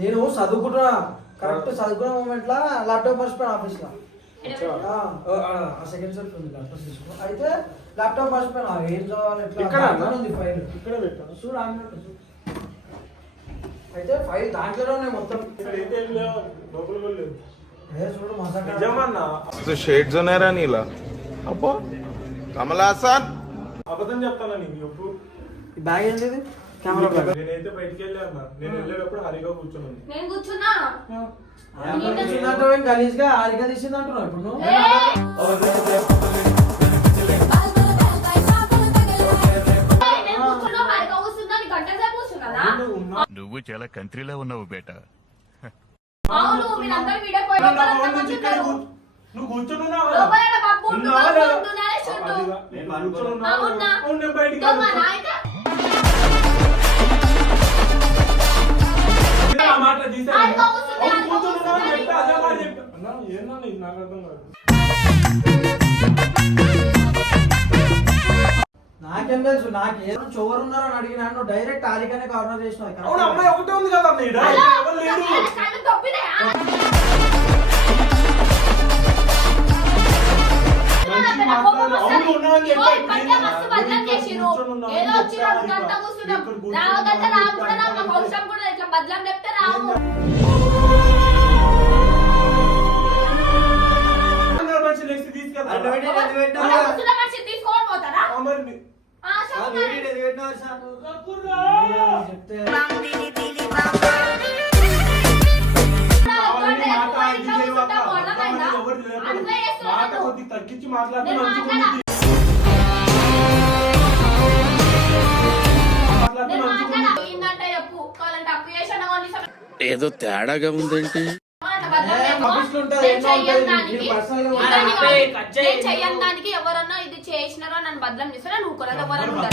నేను చదువుకుంటున్నా కరెక్ట్ చదువుకున్న మూమెంట్ లా ల్యాప్టాప్ మర్చిపోయాను ఆఫీస్ లో సెకండ్ సెట్ ఉంది ల్యాప్టాప్ తీసుకో అయితే ల్యాప్టాప్ మర్చిపోయాను ఏం చదవాలి ఎట్లా ఉంది ఫైల్ ఇక్కడ పెట్టాను చూడు అయితే ఫైల్ దాంట్లోనే ఉన్నాయి మొత్తం చూడు మసాలా షేడ్స్ ఉన్నారా నీలా అబ్బో కమలాసన్ అబద్ధం చెప్తాను నీకు ఎప్పుడు ఈ బ్యాగ్ ఏంటి కెమెరా బ్యాగ్ నేనైతే బయటికి వెళ్ళాను నేను వెళ్ళేటప్పుడు హరిగా కూర్చున్నాను నేను కూర్చున్నా గలీజ్ గా హారిగా తీసింది అంటున్నావు ఇప్పుడు నువ్వు నువ్వు చాలా కంట్రీలో ఉన్నావు బేటా. నువ్వు కూర్చున్నావు బయటికి మాట తీసాను ఏమన్నా ఇది నాకు అర్థం కాదు. నాకేం తెలుసు నాకేం చోరు ఉన్నారని అడిగినా నువ్వు డైరెక్ట్ హారికనే కార్నర్ చేసినావు అవును అమ్మాయి ఒకటే ఉంది కదా ఎవరు లేరు తగ్గించి ఏదో తేడాగా ఉందేంటి? చెయ్యడానికి ఎవరన్నా ఇది చేసినారో నన్ను బదలం చేస్తారా నువ్వు కొరలు ఎవరన్నా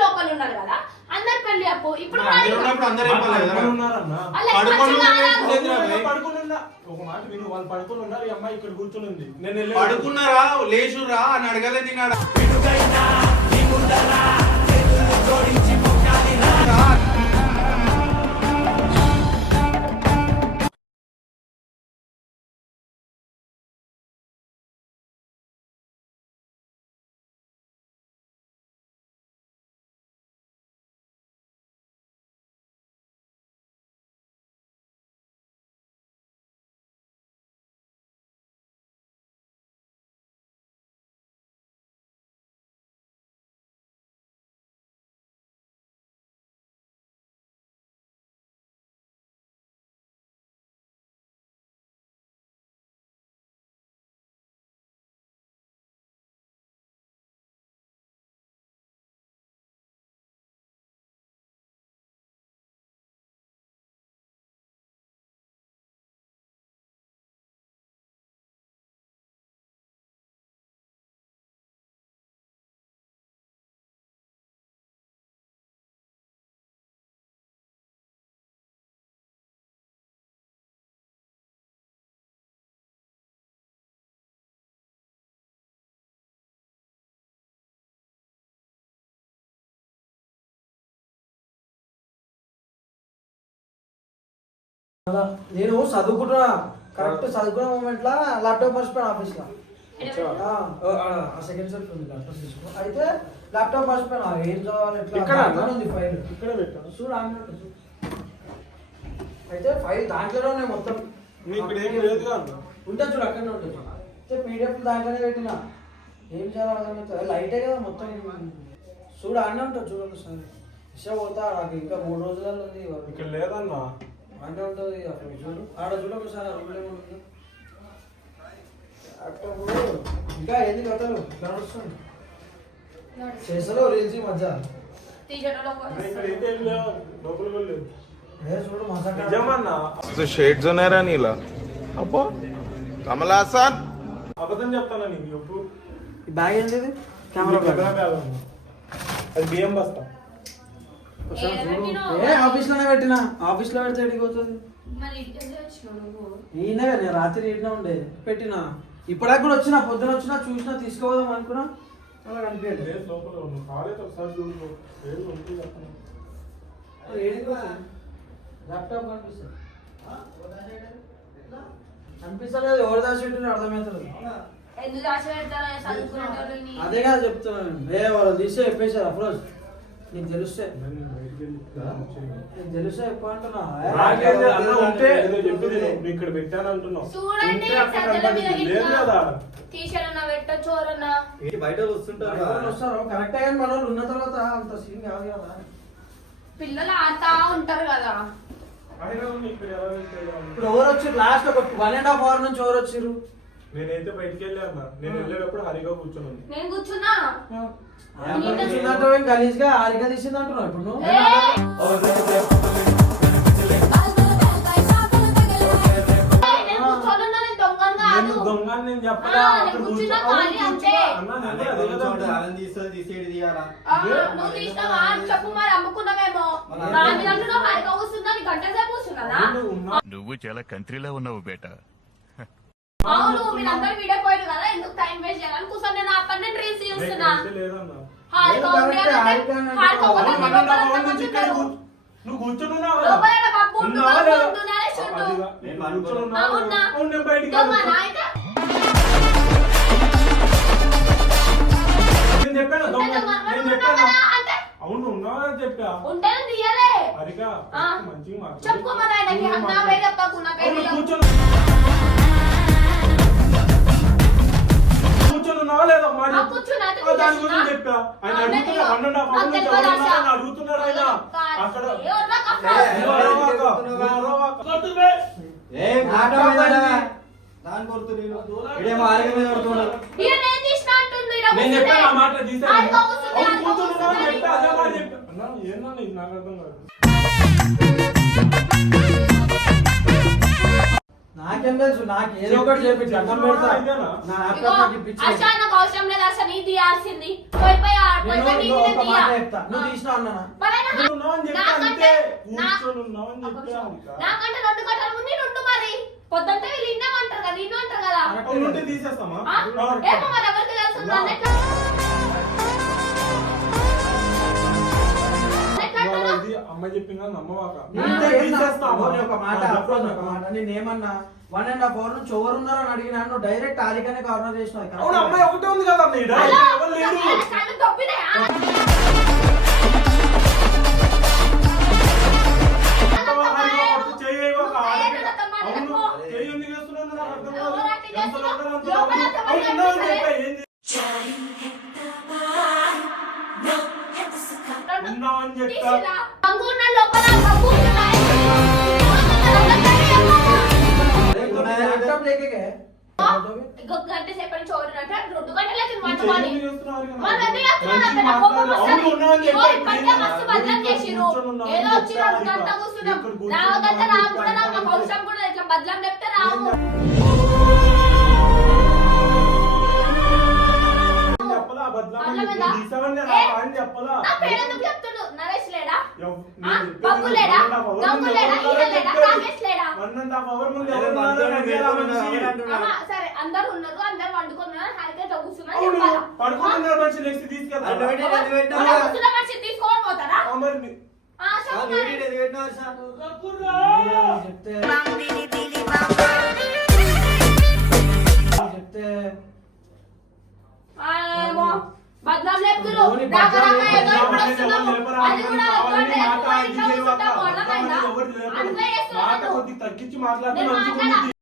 లోపల ఉన్నారు కదా అందరు పెళ్లి అప్పు ఇప్పుడు ఒక మాట విను వాళ్ళు పడుకుని ఉన్నారు ఈ అమ్మాయి ఇక్కడ కూర్చుని ఉంది నేను పడుకున్నారా లేచురా అని అడగలే తిన్నాడా నేను చదువుకుంటున్నా కరెక్ట్ చదువుకున్న మూమెంట్ లా ల్యాప్టాప్ మర్చిపోయాను ఆఫీస్ లో సెకండ్ సెట్ ఉంది ల్యాప్టాప్ తీసుకో అయితే ల్యాప్టాప్ మర్చిపోయాను ఏం చదవాలి ఎట్లా ఉంది ఫైల్ ఇక్కడ పెట్టాను చూడు అయితే ఫైల్ దాంట్లోనే ఉన్నాయి మొత్తం ఉంటుంది చూడు అక్కడనే ఉంటుంది అయితే పీడిఎఫ్ దాంట్లోనే పెట్టినా ఏం చేయాలి లైటే కదా మొత్తం చూడు అన్నీ ఉంటుంది చూడండి సార్ ఇషా పోతా నాకు ఇంకా 3 రోజులలో ఉంది ఇక్కడ లేదన్నా అంటే ఉంటుంది అక్కడ చూడు ఆడ చూడకసారి రూమ్లో ఇంకా ఏంది కథలు నడుస్తుంది చేసాలో రీల్స్ ఈ మధ్య చూడు మసాలా షేడ్స్ ఉన్నారా నీలా అబ్బో కమలాసన్ అబద్ధం చెప్తాను నీకు ఎప్పుడు ఈ బ్యాగ్ ఏంటి కెమెరా బ్యాగ్ అది బియ్యం బస్తా. ఒకసారి ఏ చూడు. పెట్టినావు? ఏ ఆఫీస్ లోనే పెట్టినా, ఆఫీస్ లో పెడితే ఎడికి పోతుంది. మరి ఇంటికి ఎందుకు వచ్చినావు నువ్వు? ఈయన నేను రాత్రి ఇంట్లో ఉండే పెట్టినా, ఇప్పటిదాకా కూడా వచ్చినా, పొద్దున వచ్చినా చూసినా తీసుకోదాం అనుకున్నా, అలా కనిపించలేదు. లేదు, లోపల ఉంది. కాలేదు ఒకసారి చూడు. ఏదో ఉంటుంది అక్కడ. ల్యాప్టాప్ కనిపిస్తుంది, కనిపిస్తలేదు. ఎవరు దాచి పెట్టినా అర్థమవుతుంది. ఎందుకు దాచి పెడతారా చదువుకునేటోళ్ళని? అదే కదా చెప్తున్నాను. వాళ్ళు తీసే చెప్పేశారు అఫ్రోజ్, నీకు తెలుస్తే, నేను బయటికి వెళ్ళి వచ్చేయి. నీకు తెలుస్తే ఎక్కువ అంటున్నా. నాకేం తెలుసు? అన్న ఉంటే ఏదో చెప్పి నేను ఇక్కడ పెట్టాను అంటున్నావు. చూడండి, ఉంటే అక్కడ సజ్జల మీద కనపడింది. లేదు గిట్ల కదా. టీషర్ట్ పెట్టచ్చు ఎవరన్నా. బయట వాళ్ళు వస్తుంటారు కదా. ఎవరు వస్తారు కరెక్ట్ అయ్యాను, మన వాళ్ళు ఉన్న తర్వాత అంత సీన్ కాదు కదా. పిల్లలు ఆడుతా ఉంటారు కదా. అయినా కూడా ఇక్కడ ఎలా వెళ్తాయి? ఇప్పుడు ఎవరు వచ్చారు లాస్ట్ ఒక 1.5 hour నుంచి ఎవరు వచ్చారు? నేనైతే బయటికి వెళ్ళా అన్న. నేను వెళ్ళేటప్పుడు హరిగా కూర్చొని ఉంది. నేను కూర్చున్నా. గలీజ్ గా ఆరిగా తీసింది అంటున్నావు ఇప్పుడు నువ్వు. నేను కూర్చోనున్నా, నేను దొంగను నేను కాదు. దొంగని నేను చెప్పలా. నేను అక్కడ కూర్చున్నా, కూర్చో- ఖాళీ అంతే. అన్న, నేను అదే అదే కదా చోట అంటున్నా. అలా తీసేది తీయాలా? నువ్వు తీసినావా అని చెప్పు, మరి అమ్ముకున్నావేమో. దాని దాంట్లో హాయిగా కూర్చున్నా, నీ గంట సేపు కూర్చున్నానా? నువ్వు ఉన్నా- నువ్వు చాలా కంట్రీలో ఉన్నావు బేటా. అవును, మీరందరూ వీడియో పోయారు కదా, ఎందుకు టైం వేస్ట్ చేయాలని కూర్చొని నేను ఆ పని రీల్స్ చూస్తున్నా. అయితే లేదన్న. హాయిగా లేదు, ఉండే కరెక్టే, అంటే హాయిగా హాయిగా ఉండే. ఉండే అవును, లోపల అన్న, అంతా నుంచి ఇక్కడ కూర్చుంటారు. నువ్వు కూర్చొని ఉన్నావు కదా. లోపల ఈడ బాబు ఉన్నావా ఉంటున్నాడు, లేదా? ఉంటున్నాడే చుట్టూ. అదిగా. నేను కూర్చొని ఉన్నాను. అవునా? అవును, నేను బయటికి దొంగనా వెళ్తున్నా. అయితే? నేను చెప్పాను ఉంటే దొంగ. దొంగ, మరి నేను ఉన్నావు చెప్పాను. కదా అంటే? అవును, ఉన్నావా అని చెప్పా. ఉంటేనే తీయలే. హరిగా ఆ. మంచిగా మాట్లాడు. చెప్పుకో మరి ఆయనకి, నువ్వు నా మాట్లాడు. పేరు చెప్పకు, నా పేరు అవును, చెప్పు. కూర్చొని ఉన్నావా లేదా ఒక మాట ఆ, చెప్పు. కూర్చున్నా, అయితే ఆ, దాని కూర్చున్నా. గురించి చెప్పా. ఆయన ఆ, అడుగుతున్నా, నేను 1.5 hour నాకు నుంచి తెలియదు ఎవరు ఆశ. ఉన్నారని అడుగుతున్నాడు ఆయన. అక్కడ ఎవరు నాకు అక్కడ? నువ్వు అరవక, నువ్వు అరవక. కొట్టువే. ఏం మాట్లాడలేదా? దాని కొడుతు నేను ఇడేమో ఆరిగా మీద పడుతున్నాడు. ఈయన ఏం చేసినా అంటుండు, ఈడ నేను కూర్చునే. చెప్పాను ఆ మాట తీసేయ్. ఆడితో కూర్చుంది, అవును, ఆడితో కూర్చొని ఉన్నావు అని కూర్చుంది. చెప్పా, అదే మాట చెప్పా. అన్నా, ఏందన్నా ఇది నాకు అర్థం కాదు. నాకేం తెలుసు, నాకు ఏదో ఒకటి చెప్పి అన్నం పెడతా. నా ఇగో, ల్యాప్టాప్ నాకు ఇప్పించి. ఆశ నాకు అవసరం లేదు, ఆశ నీ తీయాల్సింది. పోయి నేను నీకు ఇంకో నేను ఒక మాట తీయ. చెప్తా, నువ్వు తీసినా అన్నానా? మరి ఆయన కూర్చొని ఉన్నావు అని చెప్పా నాకంటే అంతే. నా- కూర్చొని ఉన్నావు అని చెప్పా ఇంకా. నాకంటే 2 గంటల ముందు నేను ఉండు మరి. పొద్దుంటే వీళ్ళు ఇన్నమంటారు కదా, ఇన్ను అంటారు కదా. అవును, ఉంటే తీసేస్తామా? ఆ? ఏమో మరి ఎవరికి తెలుసు నన్ను ఎట్లా? ఎట్లా ఇవాళ అంటున్నావు? ఇది అమ్మాయి చెప్పింది కదా, నమ్మవాక. నేను ఉంటే ఏమన్నా? తీసేస్తామా? ఓ, నేను ఒక మాట ఆ, అప్రోచ్ చెప్పు. ఒక మాట. నేనేమన్నా 1.5 hour నుంచి ఎవరు ఉన్నారని అడిగినా, నువ్వు డైరెక్ట్ ఆరికనే కార్నర్ చేసినావు. అవును, అమ్మాయి ఒకటే ఉంది కదా అన్న ఈడ. హలో? ఎవరు లేరు. ఆయన కళ్ళు దొబ్బినాయా? చెయ్యి ఇవ్వక. దయచేసి అతను అవును, మాట్లాడుకో. చెయ్యి ఎందుకు వేస్తున్నావు నాకు అర్థం కాదు. ఎవరు అట్టి ఎంత చేస్తున్నావు? లోపల అంత లోపల లోపల. అంత అవును, ఉన్నావు అని చెప్పా. ఏంది? ఉన్నావు అని చెప్పా. తీసిరా. అంగున్న లోపల కబు ఉన్నాయి. ల్యాప్టాప్ లేకే ఇంకొక గంట సేపటి నుంచి ఓడినట్టు 2 గంటలు అవుతుంది ఈ వంట చెయ్యి పని. ఎందుకు వేస్తున్నావు అడిగినా? మరి ఎందుకు చేస్తున్నావు మంచిగా నాకు కోపం మాట్లాడు. వస్తది. అవును, ఉన్నావు అని ఇగో చెప్పా. ఇప్పటికే మస్తు బదనాం చేసిర్రు. కూర్చొని ఉన్నావు ఏదో అని వచ్చి చెప్పా. 2 గంటలు కూర్చున్నాం. ఇక్కడ కూర్చొని రావదంటే ఉన్నావు రావు అని కూడా చెప్పా. నాకు అవసరం కూడా లేదు. ఇట్లా బదలాం చెప్తే రావు. చెప్పలా బద్లామని బదలాం చెప్పి ఏందా? తీసావని ఏ? ఆయన చెప్పలా. నా పేరు ఎందుకు చెప్తుండు? నరేష్ లేడా? నేను ఆ? చెప్పేది బొగ్గు లేడా? 1.5 hour దొంగ ముందు లేడా? ఎవరు ఈయన ఉన్నారో లేడా? చెప్పేది. రాకేష్ లేడా? 1.5 hour ముందు అరే, ఎవరు మన ఉన్నారో దగ్గర అడిగేలా మీరు మనిషి. ఎవరు అంటున్నారు? ఆహా, సరే అందరు ఉన్నారు, అందరు వండుకున్నారు, హాయిగా కూర్చున్నారు అవును, చెప్పాలా? పడుకుంటున్నారు మనిషి నెక్స్ట్ తీసుకెళ్తారా? అటు పెట్టి అది పెట్టావు అలా కదా. కూర్చున్న మనిషి తీసుకొని పోతారా? ఆ, మరి మీ- ఆ, ఆ, చెప్పు వేడి మరి. ఇది పెట్టినావు సార్. చెప్తే చెప్తే ఆ, ఏమో బదనాం లేపుతురు. ధోని రాక రాక బదనాం ఏదో ఇప్పుడు బదనాం వస్తున్నాము. లేపరా, అది కూడా కావాలని వద్దు అంటే మాట ఎక్కువ ఇది ఇంట్లో చేయవాక. కూర్చుంటాము, అర్థమైందా? ఎవరు లేపరు. అందుకే మాట చేస్తున్నాను. కొద్దిగా తగ్గించి మాట్లాడితే నేను మంచిగా మాట్లాడా. ఉంది.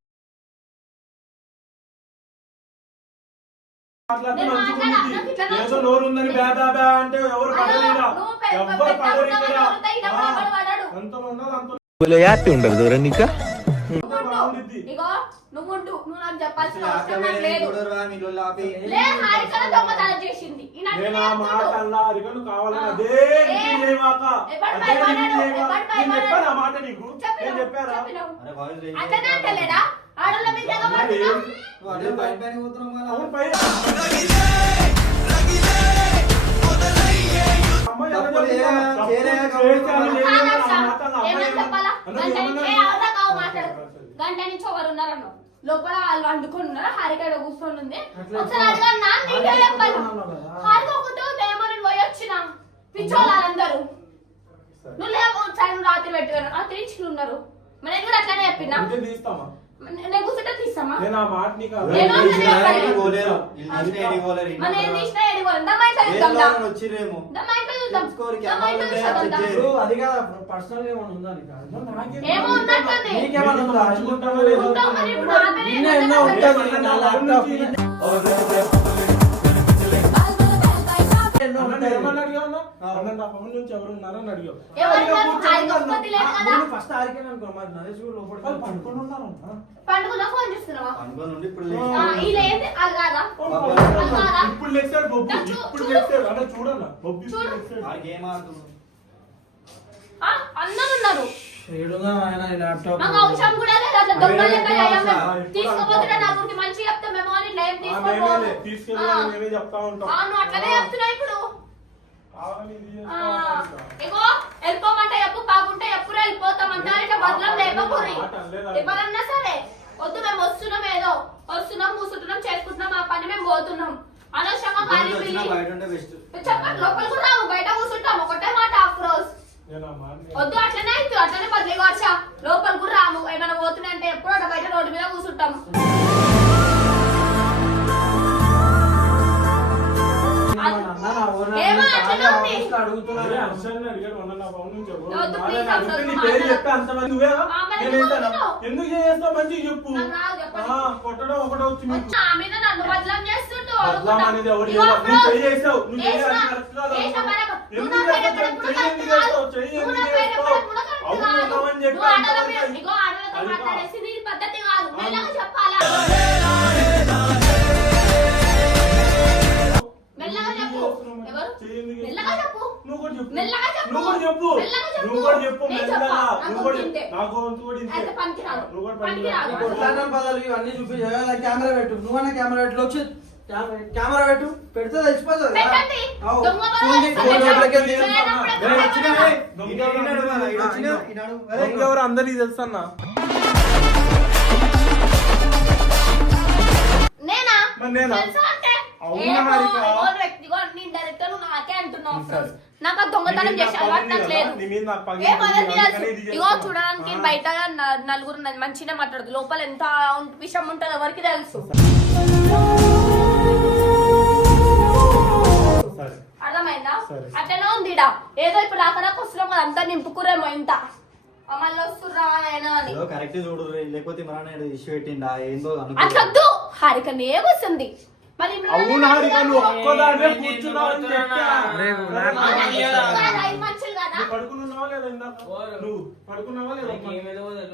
మాట్లాడితే నేను మంచిగా మాట్లాడా. ఉంది. నాకు ఇట్లా ఏదో నోరు ఉందని బ్యా బ్యా బ్యా అంటే ఎవరు అలా పడలేదా? నువ్వు ఎవ్వరు పెద్ద పడరు పెద్ద ఇక్కడ. పెద్ద పెద్ద ఆ, పెద్ద పడాడు. అంతలో ఉన్నది అంతలో ఉండదు దూరం బాగుండిద్ది. ఇగో నువ్వు ఉండు. నువ్వు నాకు చెప్పాల్సిన అసలు అవసరం నాకు ఆటో లేదు. చూడరురా మీ లోళ్ళు ఆపి. లే హారికల దొంగతనం చేసింది. ఈయన అట్లనే నేను ఆ మాట చెప్తుండు. అన్నా అరిగను కావాలని ఆ. అదే రిపీట్ చేయవాక. ఎవరు అదే భయపడ్డాడు? రిపీట్ చేయవాక. ఎవరు నేను భయపడ్డాడు? చెప్పాను ఆ మాట నీకు. నేను చెప్పినావు, చెప్పారా? చెప్పినావు. అరే వాయిస్ రేంజ్ అట్లనే అంటలేడా? ఆడోళ్ళ మీద ఎగబడుతున్నావు. నువ్వు అదే బయట పైన పోతున్నావు మళ్ళా. అవును పై అమ్మాయి తప్పులు ఎవరు చెప్తున్నారు? చేయలే తప్పులు చేస్తే కాబట్టి అది కాదు లేదు. అసలు. ఆ మాట ఆ అమ్మాయి ఏమని చెప్పాలా? అన్నది గంట ఏమన్నా? నుంచి ఎవరితో కావు మాట్లాడు. గంట నుంచి ఎవరు ఉన్నారన్న లోపల వాళ్ళు వండుకొని ఉన్నారు, హారిక ఈడ కూర్చొని ఉంది. అట్లా ఒకసారి అడగన్నా నీకే చెప్పాలి. హారిక ఒకటే ఏమని పోయి వచ్చిన పిచ్చోళ్ళు వాళ్ళందరూ. నువ్వు లేవు ఒకసారి నువ్వు రాత్రి పెట్టుకున్నాను రాత్రి ఇచ్చి ఉన్నారు. మరి నేను కూడా అట్లానే చెప్పినా. ఇంటికి తీస్తామా? నేను కూర్చుంటే తీస్తామా? నేను ఆ మాట నీకు నేను వీళ్ళు అట్లనే తీసినా చెప్పాలి. ఏడికి పోలేరు. వీళ్ళు తీసినా ఏడికి పోలేరు. మరి నేను తీసినా ఏడిపోను. దమ్మా ఇంట్లో ఏం చూద్దాం దా. కావాలని వచ్చిర్రేమో. దమ్మా ఇంట్లో చూద్దాం. తెలుసుకోరికి దమ్మా ఇంట్లో అమ్మాయిలు చూద్దాం దా. ఉంటే ఇప్పుడు అది కాదు పర్సనల్ ఏమైనా ఉందా నీకు? ఏమో ఉన్నట్టుంది. నీకేమైనా ఉందా? ఉంటావు మరి ఇప్పుడు ఆపేది నిన్న ఎన్నో ఉంటుంది నా ల్యాప్టాప్ ఎన్నో అన్న ఉంటాయి. ఏమని అడిగావు అన్న? అన్న నా ఫోన్ నుంచి ఎవరు ఉన్నారని అడిగావు. ఎవరున్నారు? హారిక ఒక్కతి లేదు కదా. ఫస్ట్ ఆరికే అనుకో మరి నరేష్ కూడా వాళ్ళు లోపలికి పడుకొని ఉన్నారు అన్న. పండుకున్నా ఫోన్ చూస్తున్నావా? అనుకోని ఉండి ఇప్పుడు ఆ, లేచి ఇలా ఏంది? అది కాదా? అవునా? ఇప్పుడు లెక్చాడు బొబ్బు ఇప్పుడు చూడు. లెక్చాడు అన్న చూడన్న బొబ్బు ఇప్పుడు చూడు. లెక్చాడు. వాడికి ఏం ఆడుతున్నావు? ఆ, అందరూ ఉన్నారు. ఏడుగా ఆయన ఈ ల్యాప్టాప్ మాకు అవసరం కూడా లేదు. అట్లా దొంగలు లెక్క చేయం మేము. ఇప్పుడు తీసుకుపోతున్నా నా గురించి మంచిగా చెప్తా మేము అని ఏం ఆ, తీసుకోపో. నేనే తీసుకెళ్ళి నేనే చెప్తా ఉంటాం. నువ్వు అట్లనే చెప్తున్నావు ఇప్పుడు. కావాలని ఇది ఆ, చేసుకోవాలి. ఇగో వెళ్ళిపోమంటే చెప్పు, బాగుంటే ఎప్పుడు వెళ్ళిపోతామంటే ఇట్లా బదలం లేకపోరి. ఎవరన్నా సరే వద్దు మేము వస్తున్నాం, ఏదో వస్తున్నాం కూర్చుంటున్నాం చేసుకుంటున్నాం మా పని మేము పోతున్నాం. అనవసరంగా ఖాళీ వచ్చినా పిల్లి బయట ఉంటే బెస్ట్. చెప్పండి లోపల కూడా రాము, బయట కూర్చుంటాం ఒకటే మాట ఆఫ్ రోజ్. నేను ఆ మాట వద్దు అట్లనే అయితే అట్లనే బదిలీ వర్ష లోపల కూడా రాము. ఏమైనా పోతున్నాయంటే ఎప్పుడు అట్లా బయట రోడ్డు మీద కూర్చుంటాం. ఏమో అట్లనే ఉంది. అడుగుతున్నారు అదే అంశాన్ని అడిగాడు అన్న నా ఫోన్ నుంచి ఎవరు వద్దు, ఉన్నారని please, అడిగితే నీ అసలు పేరు మాట్లాడు. చెప్పి అంతమంది నువ్వేనా? ఆ, మరి నేను ఎందుకు ఏంటన్నా? కొడుతున్నావు? ఎందుకు చేస్తావు మంచిగా చెప్పు. నాకు రాదు చెప్పండి. ఆ, కొట్టడం ఒకటే వచ్చి మీకు నా మీద నన్ను బదలం చేస్తుంటూ బదలాం అనేది ఎవరు ఇగో చేయలేదు. నువ్వు అప్పుడు చెయ్యి చేసావు. నువ్వు చెయ్యి వేసినా, అది కరెక్ట్ కాదు. వేసినా బరాబర్. నువ్వు ఎందుకు నా పేరు చేస్తావు? ఎక్కడ చెయ్యి ఎందుకు కూడా చేస్తావు? కరెక్ట్ చెయ్యి కాదు. ఎందుకు నువ్వు నా పేరు చేస్తావు? ఎక్కడ కూడా కరెక్ట్ అవును కాదు. ఉన్నావని చెప్పి నువ్వు ఆడల అంతవరకే. మీద- ఇగో ఆడలతో అది మాట్లాడేసి నీ పద్ధతి కాదు. మెల్లగా చెప్పాలా? మెల్లగా చెప్పు. ఎవరు? చెయ్యి ఎందుకు మెల్లగా చెప్పు. నువ్వు కూడా చెప్పు. మెల్లగా చెప్పు. నువ్వు కూడా చెప్పు. మెల్లగా చెప్పు. నువ్వు కూడా చెప్పు. నేను మెల్లగా. చెప్పా. నువ్వు నాకు కూడా ఇంతే. నాకు వంతు కూడా ఇంతే. అయితే పనికిరాదు. నువ్వు కూడా పనికిరాదు. పనికిరాదు. కొట్లాటం పదాలు ఇవన్నీ చూపించాలి. కెమెరా పెట్టు, నువ్వన్నా కెమెరా పెట్టు. వచ్చి కెమెరా పెట్టు, పెడితే తెలిసిపోతుంది కదా. పెట్టండి. అవు. దొంగ ఫోన్ వాళ్ళు చేయి, ఫోన్ లోపలికి వెళ్ళి చేయనప్పుడు ఎక్కడ ఏయ్, వచ్చినా, పెట్టాలా? ఏయ్, ఈడు మళ్ళా, ఈడు వచ్చినా, ఈనాడు. అరే, దొంగ ఎవరు అందరికీ తెలుసు అన్న. నేనా? మరి నేనా? తెలుసా అంటే? అవునా ఏమో, హారిక? ఇగో వ్యక్తిగో నీ డైరెక్టర్ నువ్వు నాకే అంటున్నావు అఫ్రోజ్. నాకు ఆ దొంగతనం చేసే అలవాటు నాకు లేదు. నీ మీద నాకు పగ ఏ పగ ఉంది, తీయాల్సి- అందుకనే ఇది ఇగో చేస్తున్నా. చూడడానికి ఆ. బయట నలుగురు మంచిగా మాట్లాడదు, లోపల ఎంత విషయం ఉంటుందో ఎవరికి తెలుసు. సరే. అర్థమైందా? సరే. అట్లనే ఉంది ఈడ. ఏదో ఇప్పుడు అక్కడ వస్తున్నాం కదా అంతా నింపుకురేమో ఇంత మళ్ళీ వస్తుర్రా ఆయన అని. ఏదో కరెక్ట్ చూడు రే, లేకపోతే మన ఇష్యూ పెట్టిండా ఏందో అట్లొద్దు. హారిక నేమొస్తుంది మరి ఇప్పుడు అవును హారిక, నువ్వు ఒక్కదానివే కూర్చున్నావు అని చెప్పా. ఐదు మనుషులు కదా. నువ్వు పడుకుని ఉన్నావా లేదా ఇందాక? నువ్వు పడుకున్నావా లేదా?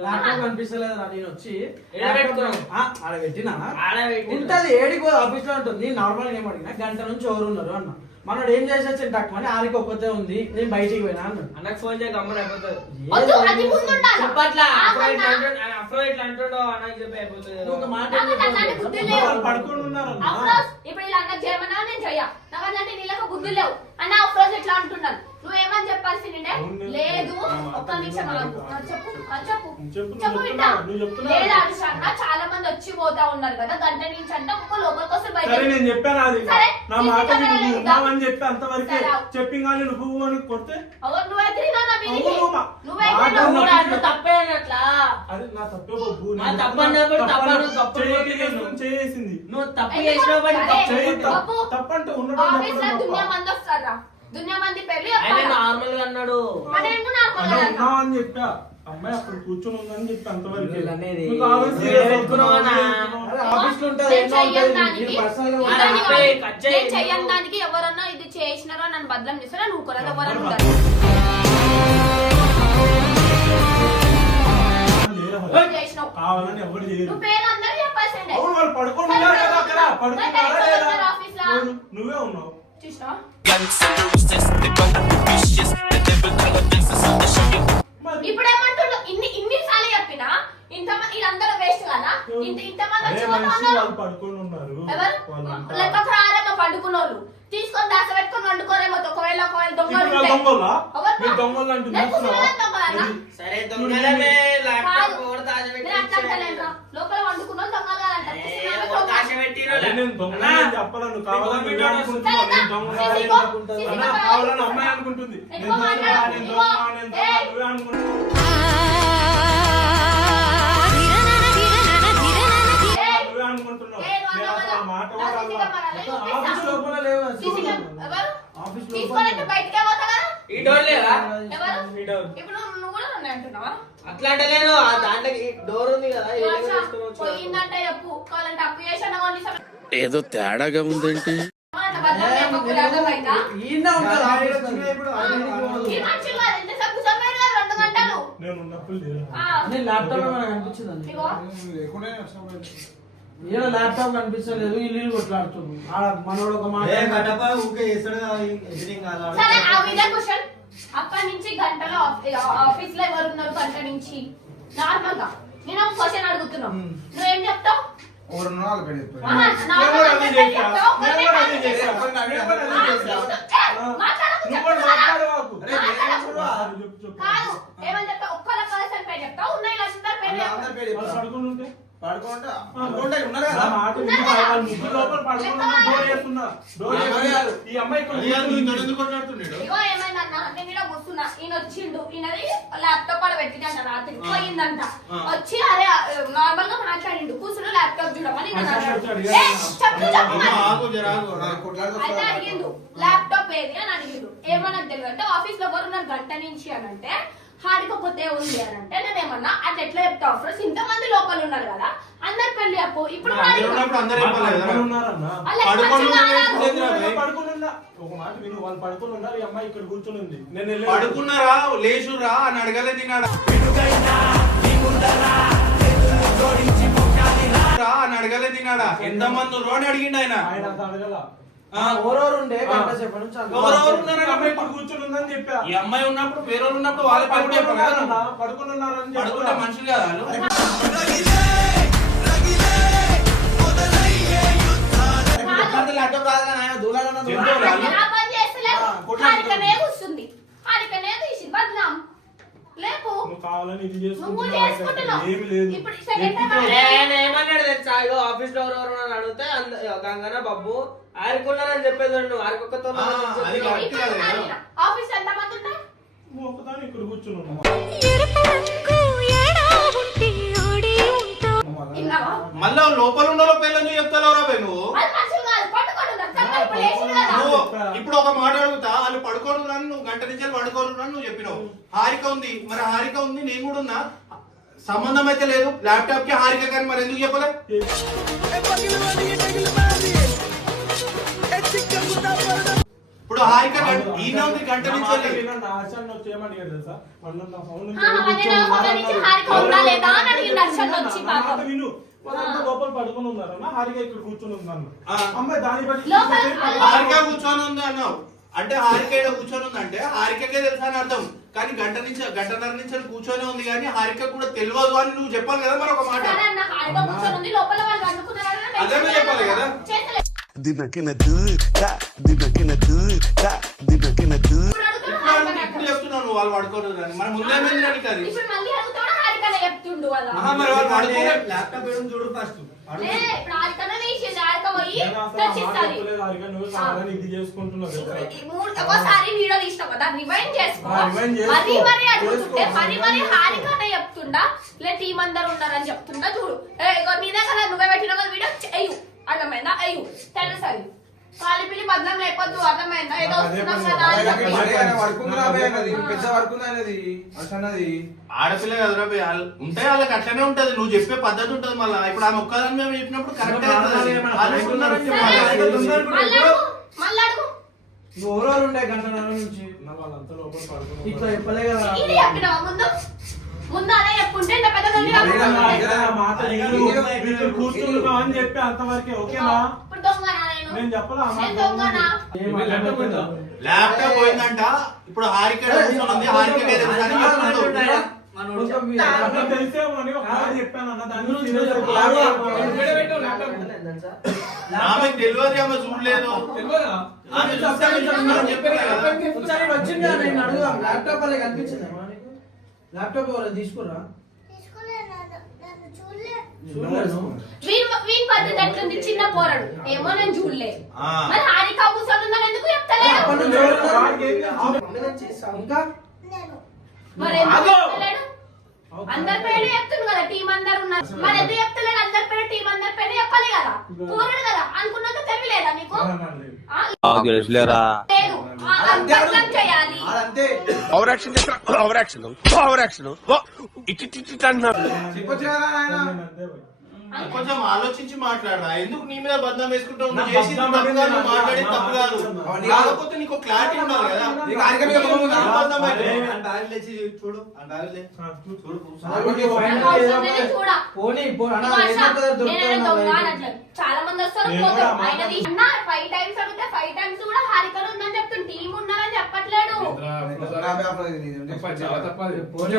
ల్యాప్టాప్ కనిపిస్తలేదు నేను వచ్చి ఏడ పెట్టుకున్నావు? ఆడ పెట్టినా ఆడ పెట్టినా. ఉంటది ఏడికి ఆఫీస్ లో ఉంటుంది. నార్మల్ ఏం అడిగినా గంట నుంచి ఎవరు ఉన్నారు అన్న. మనోడు ఏం చేసేసి తక్కువ ఆరికి ఒక్కతే ఉంది, నేను బయటికి పోయినా అన్నాడు. అన్నకు ఫోన్ చేయ గమ్మని అయిపోతుంది. వద్దు, అది ముందు ఉండాలి. చెప్పట్లా అఫ్రో ఇట్లా ఆగన్నా. అంటుండు, అఫ్రో ఇట్లా అంటుండో అన్నకి చెప్పి అయిపోతుంది. నువ్వు ఒక మాట నాకు అట్లాంటి బుద్ధి లేవు. వాళ్ళు పడుకుని ఉన్నారన్నా. అఫ్రోజ్ ఇప్పుడు ఇలా అన్న చేయమన్నా నేను చెయ్య. నాకు అట్లాంటి నీళ్ళకు బుద్ధి లేవు అన్న. అఫ్రోజ్ ఎట్లా అంటున్నాను, నువ్వేమని చెప్పాల్సిందే. అవును. లేదు ఆ, ఒక్క నిమిషం ఆగు. ఆ, చెప్పు ఆ, చెప్పు చెప్పు, చెప్పు నువ్వు వింటా. చెప్తున్నావు, నువ్వు చెప్తున్నావు. లేదా అనుషాన్న చాలా మంది వచ్చి పోతా ఉన్నారు కదా గంట నుంచి అంటే ఒక్క లోపలికి వస్తే బయట. సరే నేను చెప్పాను అది సరే, నా నీ మాట కెమెరా నువ్వు లేదా? ఉన్నావని చెప్పి అంతవరకే సరే. చెప్పి కానీ నువ్వు అని కొడితే అవును, నువ్వే తిరిగినావు నా మీదికి. అవును, నువ్వే మాట తిరిగినావు. నువ్వు అన్న తప్పే అన్నట్లా. అది నా తప్పే బాబు. నా తప్పన్నప్పుడు తప్పు చేసింది నువ్వు తప్పు ఎందుకు? చేసినావు బట్టి సరే, తప్పు చేయి చేయకు. బాబు, తప్పంటే ఉండడం ఆఫీస్ లో చెప్పడం దునియా తప్ప. మంది వస్తారా? దునియా మంది పెళ్లి ఆయన చెప్పాలా? నార్మల్ గా అన్నాడు. మరి ఎందుకు నాకు అలా అలా? ఉన్నావు అని చెప్పా. అమ్మాయి అక్కడ కూర్చొని ఉందని చెప్పి అంతవరకు వీళ్ళు అనేది నువ్వు కావాల్సి వేరే చేస్తున్నావు, పెట్టుకున్నావా? చేస్తున్నావు. అరే ఆఫీస్ లో ఉంటుంది, నేను ఎన్నో ఉంటుంది. చెయ్యడానికి- మీరు పర్సనల్ గా ఆ, ఉంటారు. ఆపే, కట్ చేయి. నేను చెయ్యని దానికి ఎవరన్నా ఇది చేసినారో నన్ను బదలం చేస్తారా నువ్వు కూడా ఎవరన్నా ఉంటారు. లేరా? నువ్వు చేసినావు. కావాలని ఎవరు చేయరు. నువ్వు పేరు అందరూ చెప్పాల్సిందే. అవును వాళ్ళు పడుకొని ఉన్నారు కదా అక్కడ పడుకున్నారా లేదా? నువ్వే ఉన్నావు. చూసినావా? మరి ఇప్పుడు ఏమంటుండు ఇన్ని సార్లు చెప్పినా వీళ్ళందరూ వేస్ట్ కదా. ఇంతమంది అదే వచ్చి మనిషి ఉన్నారు. వాళ్ళు పడుకొని ఉన్నారు. ఎవరు వాళ్ళంతా లెక్కకు రాలేక పండుకున్నోళ్ళు తీసుకొని దాచబెట్టుకొని వండుకోరేమో ఒకవేళ దొంగలు ఇప్పుడు ఉంటే. దొంగలా? ఎవరు? మీరు దొంగలు అంటున్నారు. నేను కూర్చున్నదా దొంగలనా? సరే దొంగలమే ల్యాప్టాప్ కాదు. కూడా దాచిపెట్టి నేను అట్లా అంటలేనురా. లోపల వండుకున్నాం దొంగలు కాదంట. కూర్చున్నామే దొంగ. దాచిపెట్టిరో అరే నేను దొంగలని చెప్పాలను కావాలని నువ్వే అనుకుంటున్నావు. నేను దొంగ సరే, కాదని ఇదిగో, అనుకుంటున్నా. ఇదిగో, అన్న, కావాలని అమ్మాయి అనుకుంటుంది. నేను ఇదిగో దొంగ, మాట్లాడు, నేను ఇదిగో. దొంగ, నేను దొంగ, ఏయ్. నువ్వే అనుకుంటున్నావు. ఏయ్. నువ్వే అనుకుంటున్నావు. ఏయ్, నువ్వు నేను అసలు ఆ మాట కూడా అన్నావు కదా? అనలా. ఆఫీస్ లోపల లేవు ఎవరు? ఆఫీస్ తీసుకోవాలంటే బయటికే పోతా కదా? ఈ డోర్ లేదా ఎవరు? ఈ డోర్ ఇప్పుడు నువ్వు కూడా నన్ను అంటున్నావా? అట్లా అంటలేను ఆ దాంట్లో డోర్ ఉంది కదా ఈ డోర్ అచ్చా, తీసుకోవచ్చు. పోయిందంటే చెప్పు. కావాలంటే అప్పు చేసాను వాళ్ళు ఏదో తేడాగా ఉందేంటి? ఈయన ఉంటారు ఆఫీస్ లో. ఈ మనుషులు కాదు, ఎంతసేపు కూర్చోమన్నారు కదా 2 గంటలు. నేను ఉన్నప్పుడు లేదు. ఆ, నేను ల్యాప్టాప్ లో మనకు అనిపించింది ఇగో. ఏదో ల్యాప్టాప్ కనిపించలేదు ఇల్లు కొట్లాడుతుంది ఆడ మనోడు ఒక మాట ఏ గడప ఊకే చేస్తాడు కదా ఎడిటింగ్ అలా సరే ఆ ఇదే క్వశ్చన్. అప్పటి నుంచి గంటలో ఆఫీస్ లో ఎవరు ఉన్నారు గంట నుంచి నార్మల్ గా నేను ఒక క్వశ్చన్ అడుగుతున్నావు నువ్వేం చెప్తావు? ఆహా, normal ఎవరు గా అదే చెప్పేది చేశా? చెప్తావు, ఎవరు ఒకటే అదే కాదు. చేశా? ఆ, ఎవరు అదే చేశా? మాట్లాడకు, నువ్వు కూడా చెప్తున్నా. మాట్లాడవాకు. చెప్పు. కాదు ఏమని చెప్తావు? ఒక్కళ్ళ పర్సన్ పేరు చెప్తావు, ఉన్నాయి వాళ్ళందరి పేరు చెప్తావు. వాళ్ళు పడుకొని ఉంటే? ఉన్నారు నా మాట విను. వాళ్ళు ముగ్గురు లోపల పడుకొని ఉన్నారు. డోర్ వేస్తున్నా. డోర్ వేస్తున్నా. ఈ అమ్మాయి ఇక్కడ కూర్చుంది. ఇగో ఏమైందన్న అంటే నేను కూర్చున్నా ఈయన వచ్చిండు ఈయనది ల్యాప్టాప్ ఆడ పెట్టిందంట రాత్రి పోయిందంట వచ్చి అరే నార్మల్ గా మాట్లాడిండు కూర్చుని ల్యాప్టాప్ చూడమని ఈయన అన్నాడు. ఏ, చెప్పు అయితే అడిగిండు ల్యాప్టాప్ ఏది అని అడిగిండు ఏమన్నా తెలియదు అంటే ఆఫీస్ లో ఎవరు ఉన్నారు గంట నుంచి అని అంటే హాడికపోతే ఉంది అని అంటే నేనేమన్నా అది ఎట్లా చెప్తావు ఫ్రెండ్స్ ఇంతమంది లోపల ఉన్నారు కదా అందరి పెళ్లి అప్పు ఇప్పుడు కూడా అడిగినా. పడుకొని ఉన్నారన్నా. వాళ్ళకి మంచిగా కాదు. పడుకొని ఉన్నా. ఒక మాట విను. వాళ్ళు పడుకొని ఉన్నారు. ఈ అమ్మాయి ఇక్కడ కూర్చొని ఉంది. నేను వెళ్ళి పడుకున్నారా లేచురా అని అడగలే తిన్నాడా అని అడగలే తిన్నాడా ఎంతమంది రోడ్ అడిగిండు ఆయన ఆయన అంత అడగల. ఎవరెవరు ఉండే గంట సేపటి నుంచి అంత ఎవరెవరు ఈ ఉన్నారని అమ్మాయి ఇక్కడ కూర్చొని ఉందని చెప్పా. ఈ అమ్మాయి ఉన్నప్పుడు వేరే వాళ్ళు ఉన్నప్పుడు వాళ్ళ పేరు కూడా చెప్పాలి కదా నువ్వు. పడుకొని ఉన్నారని పడుకుంటే చెప్పా. మనుషులు కదా వాళ్ళు. ల్యాప్టాప్ రాదు కానీ ఆయన దూరాలన్నా జంతువులు వాళ్ళు. నా పని చేస్తలేదు. హారికనే కూర్చుంది. హారికనే తీసి బద్నాం. లేపు. నువ్వు కావాలని ఇది నువ్వు చేసుకుంటున్నావు. చేసుకుంటున్నావు. ఏమి లేదు. ఇప్పుడు సెకండ్ టైం నేను ఏమన్నాడు తెలుసా ఇగో ఆఫీస్ లో ఎవరెవరు అని అడిగితే గంగన బాబు ఆరుకున్నారని చెప్పేది నువ్వు ఆరుకొక్కతో అది కాదు. ఆఫీస్ ఎంత మంది ఉంటారు? నువ్వు ఒకదాని ఇక్కడ కూర్చొని ఉన్నావు. విన్నావా? మళ్ళా లోపల ఉన్న పిల్లలు చెప్తావురా బే నువ్వు అది మనుషులు కాదు, పట్టుకొని ఉన్నారు. చక్కగా ఇప్పుడు లేచిండు కదా. నువ్వు ఇప్పుడు ఒక మాట అడుగుతా వాళ్ళు పడుకోను రాని నువ్వు గంట నుంచి పడుకోను రాని నువ్వు చెప్పినావు హారిక ఉంది మరి హారిక ఉంది నేను కూడా ఉన్నా సంబంధం అయితే లేదు ల్యాప్టాప్ కి హారిక కానీ మరి ఎందుకు చెప్పలే ఇప్పుడు హారిక ఈయన ఉంది గంట నుంచి వెళ్ళి. వినండి, ఆశాన్ని వచ్చి ఏమడిగాడు తెలుసా? వాళ్ళని నా ఫోన్ నుంచి ఆ, అవన్నీ నా ఫోన్ నుంచి హారిక ఉందా లేదా అని అడిగిండు హర్షద్ వచ్చి నా మాట పాపం. విను. వాళ్ళంతా లోపల పడుకొని ఉన్నారన్న హారిక ఇక్కడ కూర్చొని ఉందన్న ఆ. అమ్మాయి దాన్ని బట్టి లోపల హారిక కూర్చొని ఉంది అన్నావు అంటే హారిక ఇక్కడ కూర్చొని ఉంది అంటే హారికకే తెలుసా అని అర్థం కానీ గంటన్నర నుంచి అది కూర్చొని ఉంది కానీ హారిక కూడా తెలియదు అని నువ్వు చెప్పాలి కదా మరి ఒక మాట సరే అన్న, హారిక కూర్చొని ఉంది. లోపల వాళ్ళు వండుకున్నారని నేను అదే నువ్వు చెప్పాలి కదా. చేస్తలేదు. దినకిన దూత దినకిన దూత దినకిన దూత ఇప్పుడు అడుగుతాడు హారిక ఇప్పుడు చెప్తున్నావు నువ్వు వాళ్ళు పడుకోరు కానీ మరి ముందేమైంది నీకు అది ఇప్పుడు మళ్ళీ అడుగుతాడు హారికనే చెప్తుండు కదా. ఆహా, మరి వాళ్ళు పడుకోలే ల్యాప్టాప్ వేయడం చూడు ఫస్ట్ లే, ఇప్పుడు హారికనే తీసింది. హారిక పోయి నేను అసలు ఆ మాట తెచ్చిస్తుంది. చెప్పలేదు హారిక నువ్వు కావాలని ఇది చేసుకుంటున్నావు తెలుసా? ఒకసారి వీడియో తీసినావు కదా రివైండ్ చేసుకో. రివైండ్ చేసుకో. మరి మరి అడుగుతుంటే చేసుకో. మరి హారికనే చెప్తుండా లే టీం అందరు ఉన్నారని చెప్తుండా చూడు. ఇగో నీ దగ్గర నువ్వే పెట్టిన కదా వీడియో అయ్యు అర్థమైందా అయ్యు తెలుసు అది కాలి పిల్లి బద్నం లేకపోద్దు అర్థమైందా ఏదో వస్తున్నాం కదా అని చెప్పి. పెద్ద వర్క్ అనేది అసన్నది ఆడపిల్ల కదరా బే, ఉంటాయి వాళ్ళకి అట్లనే ఉంటది నువ్వు చెప్పే పద్ధతి ఉంటది మళ్ళీ ఇప్పుడు ఆమె ఒక్కదాని మేము చెప్పినప్పుడు కరెక్ట్ మళ్ళీ అడుగు, మళ్ళీ అడుగు. నువ్వు ఎవరెవరు ఉండే గంటన్నర నుంచి నా వాళ్ళంతా లోపల పడుకొని ఇట్లా ఉన్నారు. చెప్పలే కదా ఇది చెప్పినావా ముందు ముందు అదే చెప్పుంటే ఇంత పెద్ద మంది నా మాట విను. ఇక్కడ కూర్చుంటున్నావు అని చెప్పి అంతవరకే ఓకేనా? ఇప్పుడు దొంగనా నేను నేను చెప్పలా ఆ మాట. నేను దొంగనా ల్యాప్టాప్ పోయిందంట ఇప్పుడు హారిక కూర్చొని హారికకే తెలుసా అని చెప్తున్నాడు. కొంచెం మీరు- నాకు తెలిసేమో అని ఒక మాట చెప్పాను అన్న దాని గురించి నువ్వు serious చెప్పు. గా ఆగు. ఆమెకు తెలియదు ఆమె చూడలేదు ఆమె చూస్తే ఆమె చూస్తుందని చెప్పాను కదా. ఒకసారి ఈడు వచ్చింది కదా, నేను అడుగుదాం. ల్యాప్టాప్ అలా కనిపించింది ల్యాప్టాప్ ఎవరైనా తీసుకురా చూడలేదు. వీన్ పద్ధతి ఎట్లుంది, చిన్న పోరడు ఏమో నేను చూడలే. ఆ. మరి హారిక కూర్చొని ఉందని ఎందుకు చెప్తలేడు? అప్పటి నుంచి ఎవరున్నారు? ఇంకా మరి ఎందుకు చెప్తలేడు? అందరి పేరు చెప్తుంది కదా, టీం అందరు ఉన్నారు. మరి ఎందుకు చెప్తలేడు? అందరి పేరు టీం అందరి పేరు చెప్పాలి కదా. పోరడు కదా అనుకున్నంత తెలియలేదా నీకు? ఆ, లేదు. బదనాం చేయాలి. అదంతే over action over action over action ఇటు అంటున్నారు. చెప్పొచ్చు కదా ఆయన. కొంచెం ఆలోచించి మాట్లాడరా. ఎందుకు నీ మీద బద్దం వేసుకుంటావు? నువ్వు చేసింది తప్పు కాదు, నువ్వు మాట్లాడేది తప్పు కాదు. కాకపోతే నీకు క్లారిటీ ఉండాలి కదా. నీకు ఆరిక మీద కోపం ఉందా? బద్దం అయితే. ఆ బ్యాగ్ లేచి చూడు, ఆ బ్యాగ్ లే. చూడు. అవసరం లేదు, చూడ. పోనీ అన్న ఇదిగో అర్ష, ఏదో నేనేదో దొంగ దొరుకుతాను. అనట్లే. చాలా మంది వస్తారు నేను పోతారు. కూడా ఆయన తీసి- అన్న 5 times అడిగితే 5 times కూడా హారికలు ఉందని చెప్తుంది. టీం ఉన్నారని చెప్పట్లేడు.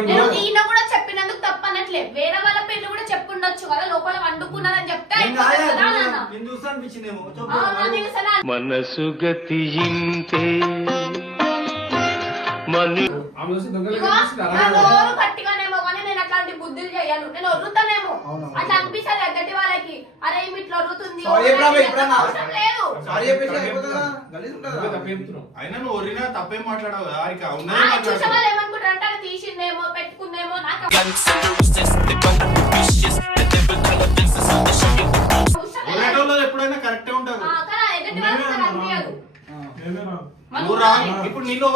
నేను ఈయన కూడా చెప్పినందుకు తప్పనట్లే. వేరే వాళ్ళ పేర్లు కూడా చెప్పుండొచ్చు కదా, లోపల వండుకున్నారని చెప్తే అయిపోతుంది కదా అన్న. నేను చూస్తా అనిపించిందేమో. అవునా, నీకు సరే మనసు గతి ఇంతే మని ఇగో, నా నోరు గట్టిగానేమో కానీ నేను అట్లాంటి బుద్ధులు చేయను. నేను వదులుతానేమో అట్లా అనిపిస్తుంది ఎగ్గటి వాళ్ళకి. అరే ఈమె ఇట్లా వదులుతుంది, సారీ చెప్పరా బే, ఇప్పుడన్నా? అవసరం లేదు. సారీ చెప్పేసి అయిపోతుందా? గలీజ్ ఉంటుందా? అయినా నువ్వు ఒరినా తప్పేం మాట్లాడావు కదా హారిక. ఆ, ఉన్నదే చూసే మాట్లాడుతున్నావు. వాళ్ళు ఏమనుకుంటారు అంటే అది తీసిందేమో పెట్టుకుందేమో నాకు ఒరేటోళ్ళు ఎప్పుడైనా కరెక్టే ఉంటారు. కానీ ఎగ్గటి వాళ్ళకి నాకు అనిపించదు. నువ్వు రా. ఇప్పుడు నీకు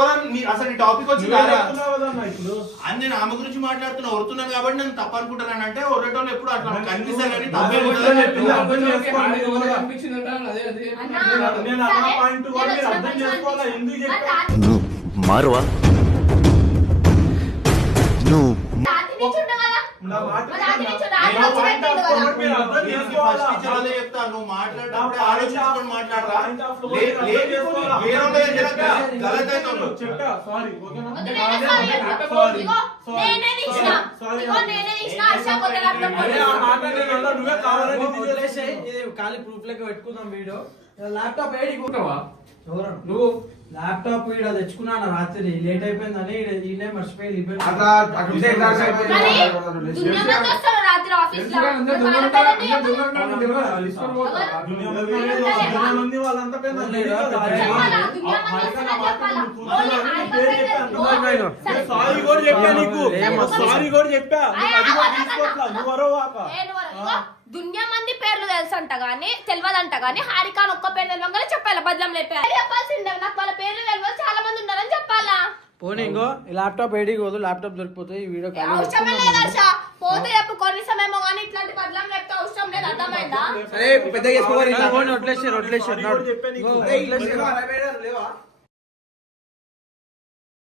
అసలు ఈ టాపిక్ వచ్చి రారా ఇప్పుడు అని నేను ఆమె గురించి మాట్లాడుతున్నా, వరుతున్నాను కాబట్టి నేను తప్పు అనుకుంటాను అంటే ఒరేటోళ్ళు ఎప్పుడు అట్లా కనిపిస్తారు కానీ తప్పే ఉంటుందని చెప్తున్నా. నేను అన్న పాయింట్ కూడా మీరు అర్థం చేసుకోవాలా? ఎందుకు చెప్పాను? నువ్వు మారువా నువ్వు నా మాట మరి అది నుంచి నా రాజు వచ్చి పాయింట్ ఆఫ్ పెట్టిండు కదా. మీరు అర్థం నేను చేసుకోవాలా? ఫస్ట్ నుంచి అదే చెప్తా, నువ్వు మాట్లాడేటప్పుడు నా ఆలోచించుకొని మాట్లాడరా. పాయింట్ ఆఫ్ లో మీరు అర్థం లేని చేసుకోవాలా? వేరే వాళ్ళ దగ్గర గలత్ అవుతున్నావు. చెప్పా సారీ ఓకేనా? వద్దు, నేనే సారీ చెప్తా. సారీ. ఇగో, నేనే తీసిన. సారీ. ఇగో, నేనే తీసిన. హర్ష కొత్త ల్యాప్టాప్ అరే ఆ మాట నేను అన్నా, నువ్వే కావాలని ఇది వదిలేసేయ్. చేసేయ్. ఇది ఖాళీ ప్రూఫ్ లెక్క పెట్టుకుందాం వీడియో. ల్యాప్టాప్ ఏడికి ఉంటావా? ఎవరు నువ్వు ల్యాప్టాప్ ఈడ తెచ్చుకున్నాను రాత్రి, లేట్ అయిపోయిందని ఈయనే మర్చిపోయి అట్లా అట్లుంటే ఎట్లా మరి దునియా మంది వస్తారు రాత్రి ఆఫీస్ లో. మరి వాళ్ళ పేరెందుకు చెప్పాలి? దునియా మంది వాళ్ళంతా పేరు నాకు తెలియదు కదా. చెప్పాలా? దునియా మంది హారిక నా వస్తారని మాట చెప్పాలా? నువ్వు ఓన్లీ చూడాలని హారిక పేరు పేరు చెప్పాను. చెప్పు. సరే. సారీ కూడా చెప్పా నీకు. సరే. సారీ కూడా చెప్పా. నువ్వు అది కూడా అరే, తీసుకోవట్లా. నువ్వు అరవాక. దునియా మంది పేర్లు తెలుసంట గానీ తెలియదంట గానీ హారిక అని ఒక్క పేరు తెలియగానే చెప్పాలి. బదలం లేపారు చెప్పాల్సిందే. నాకు వాళ్ళ పేర్లు తెలియదు, చాలా మంది ఉన్నారని చెప్పాలా? పోనీ ఇంకో ఈ ల్యాప్టాప్ ఏడికి పోదు, ల్యాప్టాప్ దొరికిపోతుంది. ఈ వీడియో ఖాళీ అవసరమే పెట్టుకుందాం. లేదు హర్ష. పోతే చెప్పు కొన్ని సమయమో గానీ ఇట్లాంటి బదలం లేకపోతే అవసరం లేదు. అర్థమైందా? సరే పెద్దగా చేసుకోవాలి. పోనీ వదిలేసారు సారీ కూడా చెప్పా నీకు. వదిలేసారు. లేవా?